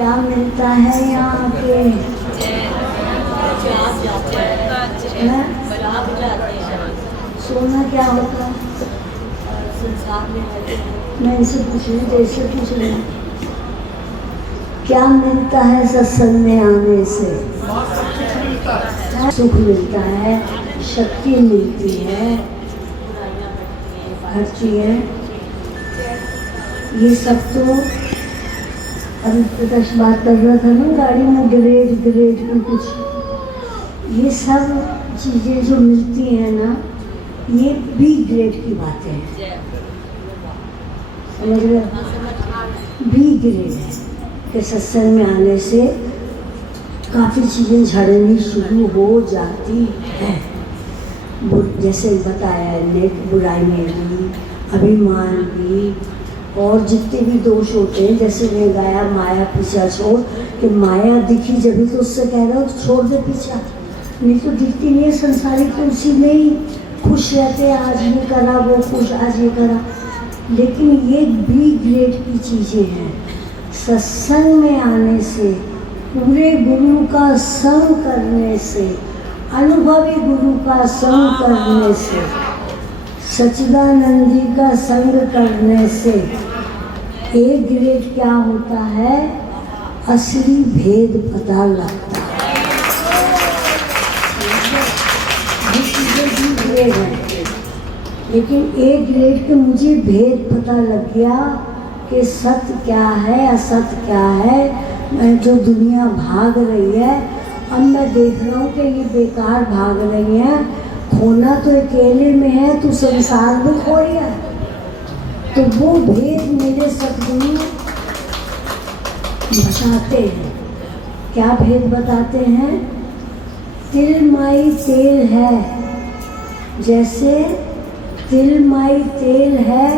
क्या मिलता है यहाँ पे? सोना क्या होता है? मैं इसे पूछ रही हूँ, जैसे पूछ रही हूँ, क्या मिलता है सत्संग में आने से? सुख मिलता है, शक्ति मिलती है, हर चीज है। ये सब तो अभी प्रकाश बात कर रहा था ना गाड़ी में, ग्रेड में कुछ, ये सब चीज़ें जो मिलती हैं ना, ये बी ग्रेड की बातें हैं, समझ रहे? बी ग्रेड है कि सत्संग में आने से काफ़ी चीज़ें झड़नी शुरू हो जाती हैं। जैसे बताया है, नेक बुराई में भी, अभिमान भी, और जितने भी दोष होते हैं, जैसे ने गाया माया पीछा छोड़, कि माया दिखी जब भी तो उससे कह रहा हो छोड़ दे पीछा, नहीं तो दिखती नहीं है। संसारिक तो उसी में ही खुश रहते हैं, आज ये करा वो खुश, आज ये करा। लेकिन ये बी ग्रेड की चीज़ें हैं। सत्संग में आने से, पूरे गुरु का संग करने से, अनुभवी गुरु का संग करने से, सच्चिदानंद जी का संग करने से एक ग्रेड क्या होता है? असली भेद पता लगता है। ये चीज़ें भी ग्रेड है, लेकिन एक ग्रेड के मुझे भेद पता लग गया कि सत्य क्या है, असत्य क्या है। मैं जो दुनिया भाग रही है, अब मैं देख रहा हूँ कि ये बेकार भाग रही है। खोना तो अकेले में है, तू संसार में खो रही है। तो वो भेद मेरे सतगुरु बताते हैं। क्या भेद बताते हैं? तिल माई तेल है, जैसे तिल माई तेल है,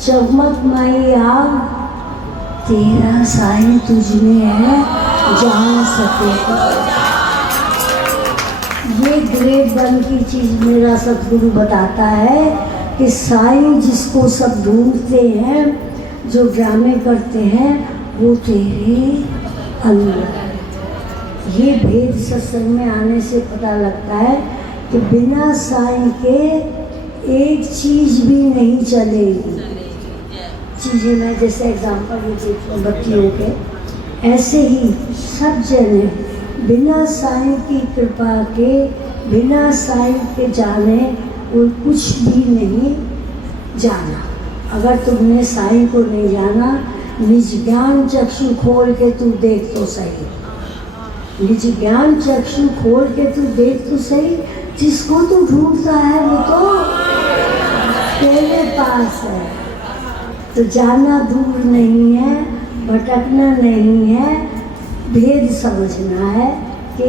चमक माई आग, तेरा साईं तुझ में है, जहाँ सके। ये ग्रेड वन की चीज़ मेरा सतगुरु बताता है कि साईं जिसको सब ढूंढते हैं, जो ड्रामे करते हैं, वो तेरे अंदर। ये भेद सत्संग में आने से पता लगता है कि बिना साईं के एक चीज़ भी नहीं चलेगी। चीज़ें मैं जैसे एग्जाम्पल ये देख रहा हूँ बच्चियों के, ऐसे ही सब जने बिना साईं की कृपा के, बिना साईं के जाने कोई कुछ भी नहीं जाना। अगर तुमने साईं को नहीं जाना, निज ज्ञान चक्षु खोल के तू देख तो सही। निज ज्ञान चक्षु खोल के तू देख तो सही। जिसको तू ढूंढता है वो तो तेरे पास है। तो जाना दूर नहीं है, भटकना नहीं है, भेद समझना है। कि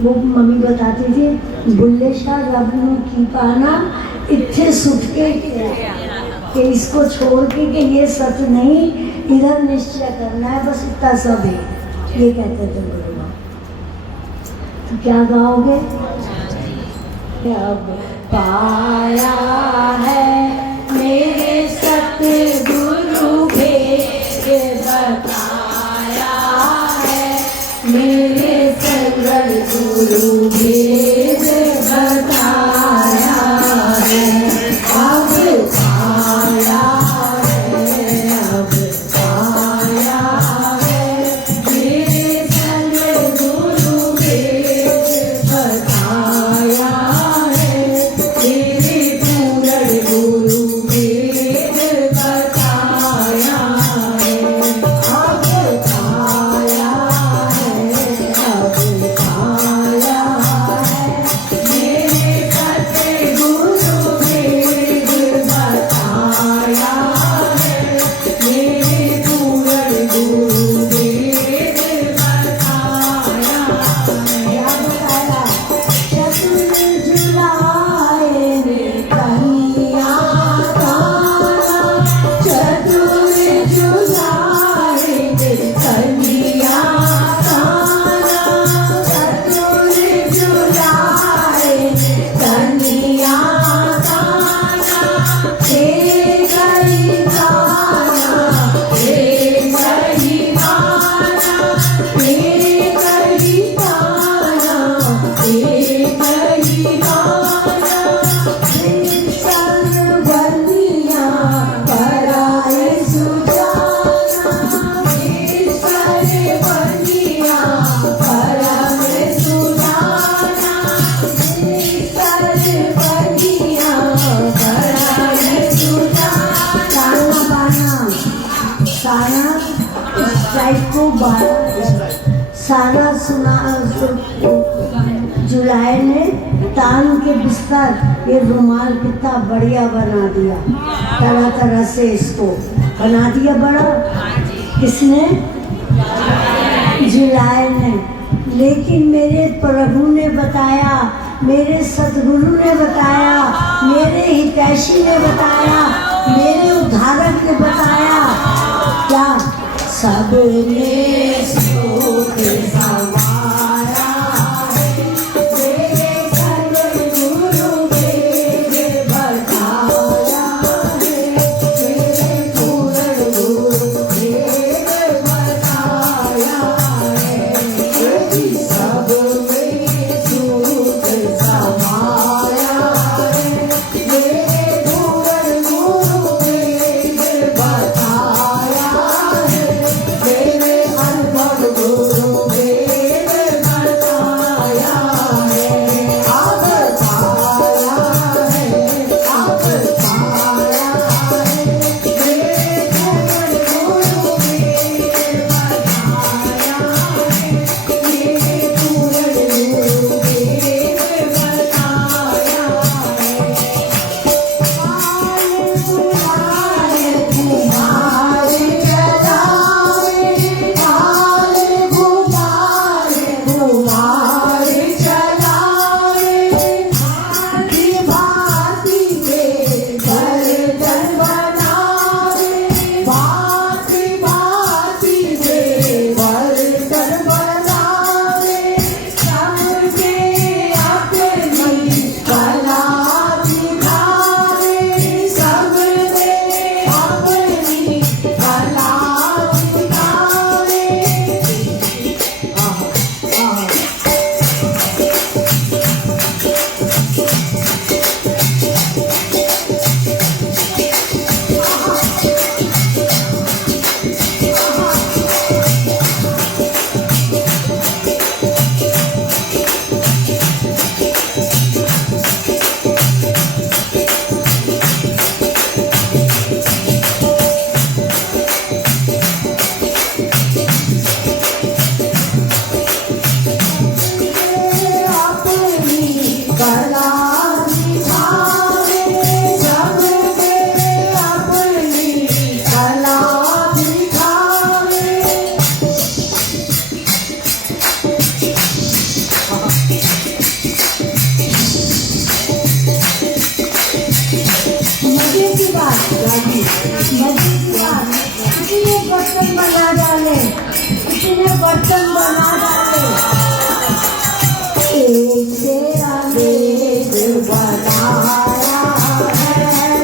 वो मम्मी बताती थी, बुल्ले शाह रब नू की पाना इत्थे सुट के, कि इसको छोड़ के कि ये सत्य नहीं, इधर निश्चय करना है, बस इतना सब है। ये कहते थे गुरु माँ। तो क्या गाओगे? अब पाया है मेरे सतगुरु भेद बताया है, मेरे सतगुरु भेद बताया है। अब पाया है, अब पाया है, मेरे सतगुरु भेद बताया है, मेरे पूर्ण गुरु भेद बताया है। अब पाया है, अब पाया जुलाई ने तान के बिस्तर ये रुमाल कितना बढ़िया बना दिया, तरह तरह से इसको बना दिया बड़ा। किसने? जुलाई ने। लेकिन मेरे प्रभु ने बताया, मेरे सतगुरु ने बताया, मेरे हितैषी ने बताया, मेरे उद्धारक ने बताया क्या? सबने सुख समाया है, मेरे सतगुरु ने बताया है, मेरे पूर्ण गुरु ने बताया है, सबने सुख समाया है, मेरे पूर्ण गुरु ने बताया है, मेरे अनपढ़ गुरु ने बताया है। अब पाया है, अब पाया है, मेरे पूर्ण गुरु ने बताया है, मेरे पूर्ण गुरु ने बताया है। तुम्हारे चलावे, काले तुम्हारे चलावे, भांति भांति के गर्दन बनावे, भांति भांति के गर्दन बनावे, सबके अपनी कला दिखावे, सबने अपनी कला दिखावे। अपनी कला दिखावे, सबने अपनी कला दिखावे। मजे की बात, मजे की बात, इतने बर्तन बना डाले, इतने बर्तन बना डाले। एक तेरा वेद बनाया है,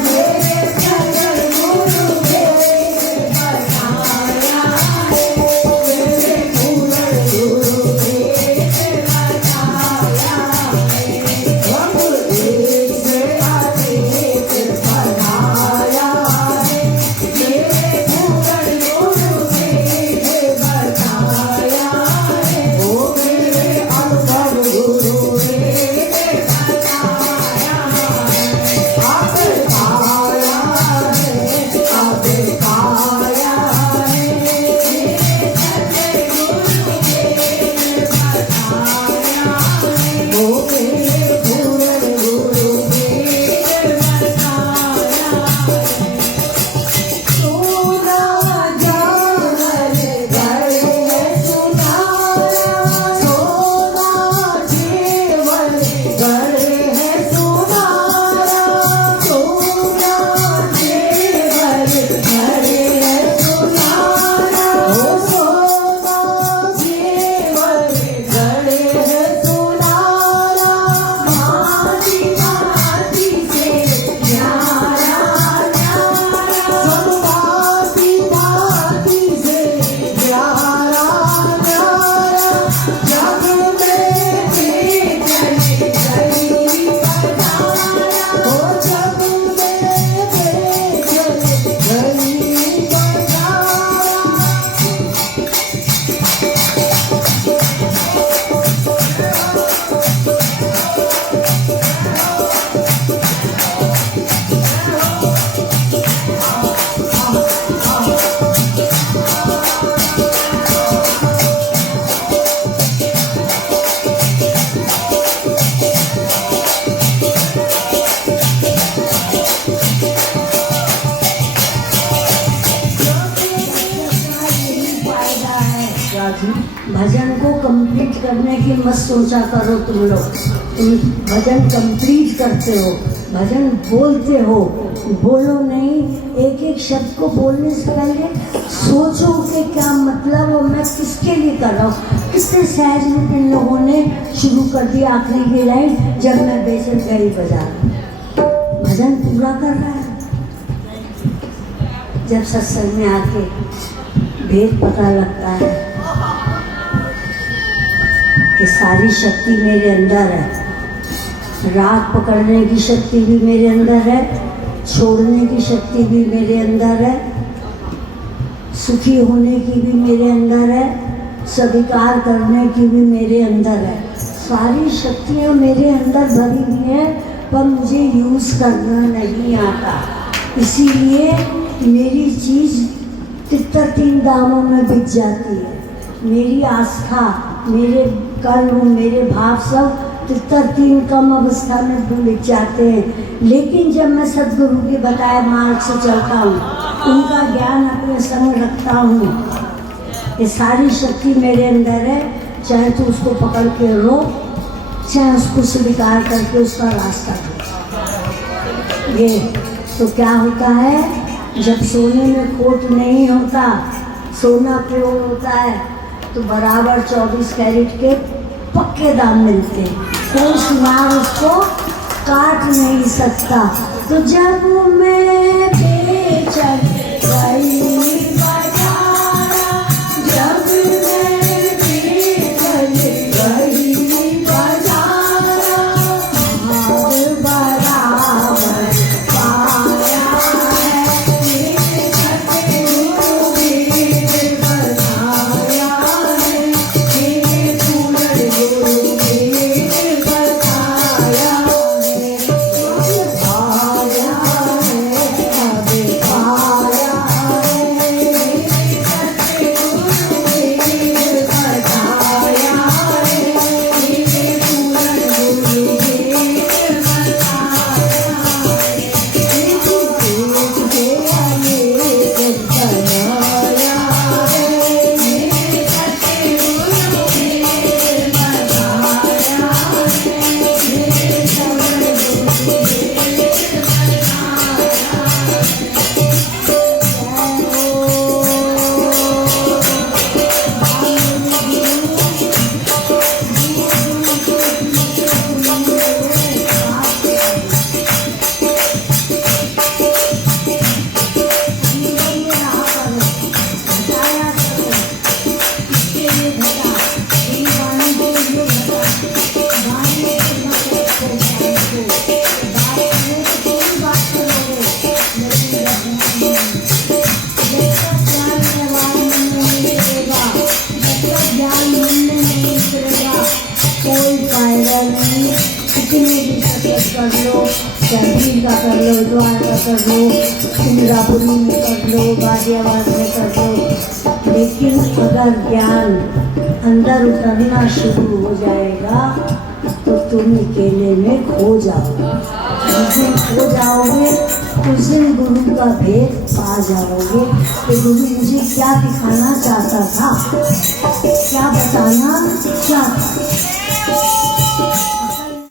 मेरे सतगुरु ने बताया है, मेरे पूर्ण गुरु ने बताया है। हम एक से अनेक बनाया है, मेरे पूर्ण गुरु ने बताया है, भजन को कंप्लीट करने की मत सोचा करो तुम लोग। तुम भजन कंप्लीट करते हो, भजन बोलते हो, बोलो नहीं। एक एक शब्द को बोलने से पहले सोचो कि क्या मतलब हो, मैं किसके लिए कर रहा हूँ। कितने सहज रूप इन लोगों ने शुरू कर दिया आखिरी की लाइन, जब मैं बेचैन गई बाजार। भजन पूरा कर रहा है। जब सत्संग में आके भेद पता लगता है कि सारी शक्ति मेरे अंदर है, राग पकड़ने की शक्ति भी मेरे अंदर है, छोड़ने की शक्ति भी मेरे अंदर है, सुखी होने की भी मेरे अंदर है, स्वीकार करने की भी मेरे अंदर है। सारी शक्तियाँ मेरे अंदर भरी हुई हैं, पर मुझे यूज़ करना नहीं आता। इसीलिए मेरी चीज़ तितर तीन दामों में बिक जाती है। मेरी आस्था, मेरे कर्म, मेरे भाव सब तितर तीन कम अवस्था में बिक जाते हैं। लेकिन जब मैं सद्गुरु के बताए मार्ग से चलता हूँ, उनका ज्ञान अपने संग रखता हूँ, ये सारी शक्ति मेरे अंदर है। चाहे तो उसको पकड़ के रो, चाहे उसको स्वीकार करके उसका रास्ता दो। ये तो क्या होता है, जब सोने में खोट नहीं होता, सोना प्योर होता है, तो बराबर 24 कैरेट के पक्के दाम मिलते हैं। कोई सुनार उसको काट नहीं सकता। तो जब मैं बेचैन गई बाजारा, जब मैं बेचैन गई बाजारा, हाथ बराबर पाया है, मेरे सतगुरु ने बताया है, मेरे पूर्ण गुरु ने बताया है, पाया है, अब पाया है, मेरे सतगुरु ने बताया है, मेरे पूर्ण गुरु ने कोई फायदा नहीं। कितने भी सफर कर लो, कैंटीन का कर लो, द्वार का कर लो, इंद्रापुरी में कर लो, गाजियाबाद में कर लो, लेकिन अगर ज्ञान अंदर उतरना शुरू हो जाएगा तो तुम अकेले में खो जाओगे। जिस दिन खो जाओगे उस दिन गुरु का भेद पा जाओगे कि गुरु मुझे क्या दिखाना चाहता था, क्या बताना चाहता था।